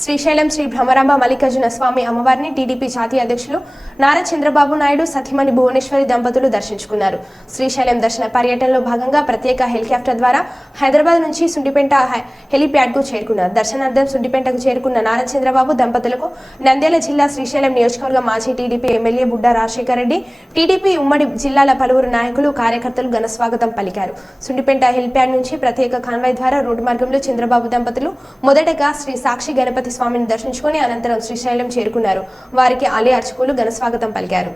శ్రీశైలం శ్రీ భ్రమరాంబ మల్లికార్జున స్వామి అమ్మవారిని టీడీపీ జాతీయ అధ్యక్షులు నారా చంద్రబాబు నాయుడు సతీమణి భువనేశ్వరి దంపతులు దర్శించుకున్నారు. శ్రీశైలం దర్శన పర్యటనలో భాగంగా ప్రత్యేక హెలికాప్టర్ ద్వారా హైదరాబాద్ నుంచి సుండిపేట హెలిప్యాడ్కు చేరుకున్నారు. దర్శనార్థం సుండిపేటకు చేరుకున్న నారా చంద్రబాబు దంపతులకు నంద్యాల జిల్లా శ్రీశైలం నియోజకవర్గ మాజీ TDP MLA Budda Rajasekhar Reddy, TDP ఉమ్మడి జిల్లాల పలువురు నాయకులు, కార్యకర్తలు ఘనస్వాగతం పలికారు. సుండిపేట హెలిప్యాడ్ నుంచి ప్రత్యేక కాన్వాయ్ ద్వారా రోడ్డు మార్గంలో చంద్రబాబు దంపతులు మొదటగా శ్రీ సాక్షి గణపతి స్వామిని దర్శించుకుని అనంతరం శ్రీశైలం చేరుకున్నారు. వారికి ఆలయ అర్చకులు ఘనస్వాగతం పలికారు.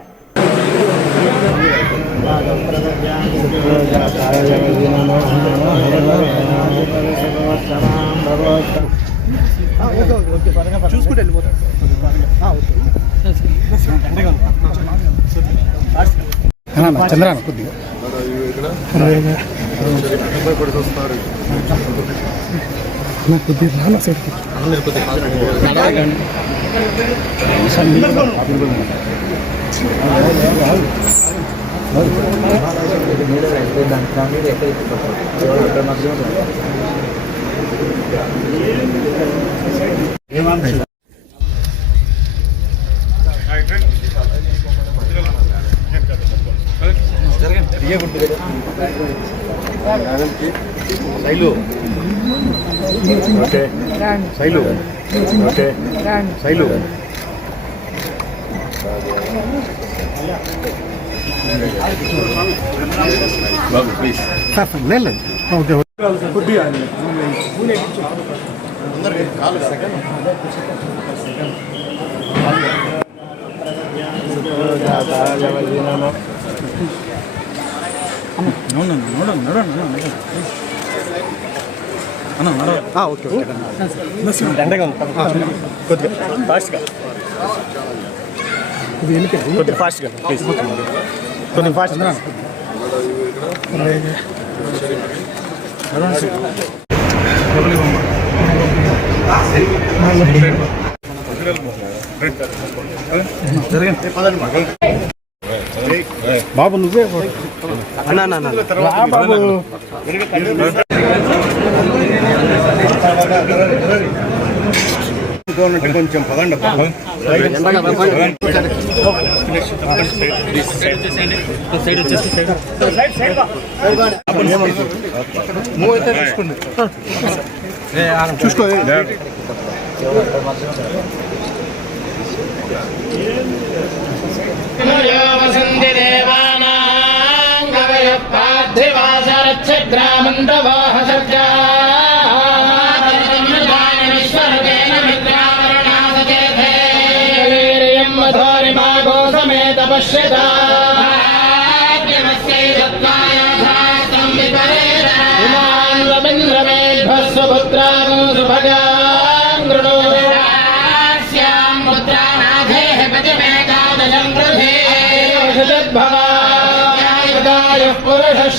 బాబు నువ్వే కొంచెం పదండి. చూసుకో పురుష